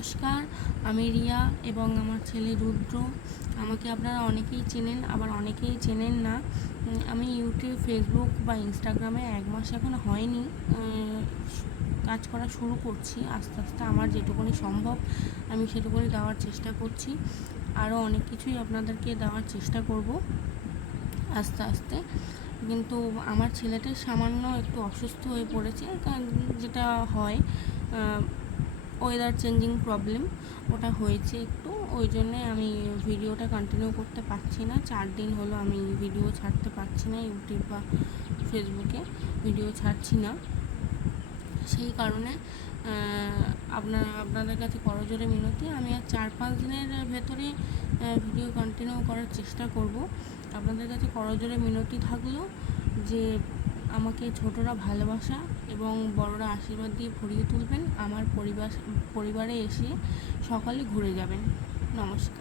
নমস্কার, আমি রিয়া এবং আমার ছেলে রুদ্র। আমাকে আপনারা অনেকেই চেনেন, আবার অনেকেই চেনেন না। আমি ইউটিউব, ফেসবুক বা ইনস্টাগ্রামে 1 মাস এখন হয়নি কাজ করা শুরু করছি। আস্তে আস্তে আমার যেটুকুনি সম্ভব আমি সেটুকুনি দেওয়ার চেষ্টা করছি। আরও অনেক কিছুই আপনাদেরকে দেওয়ার চেষ্টা করব আস্তে আস্তে। কিন্তু আমার ছেলেটা সামান্য একটু অসুস্থ হয়ে পড়েছে, যেটা হয় ওয়েদার চেঞ্জিং প্রবলেম, ওটা হয়েছে একটু। ওই জন্যে আমি ভিডিওটা কন্টিনিউ করতে পারছি না। 4 দিন হলো আমি ভিডিও ছাড়তে পারছি না, ইউটিউব বা ফেসবুকে ভিডিও ছাড়ছি না। সেই কারণে আপনাদের কাছে করজোরে মিনতি, আমি আর 4-5 দিনের ভেতরে ভিডিও কন্টিনিউ করার চেষ্টা করব। আপনাদের কাছে করজোরে মিনতি থাকলো যে আমাকে ছোটরা ভালোবাসা এবং বড়রা আশীর্বাদ দিয়ে ভরিয়ে তুলবেন। আমার পরিবারে এসে সকালে ঘুরে যাবেন। নমস্কার।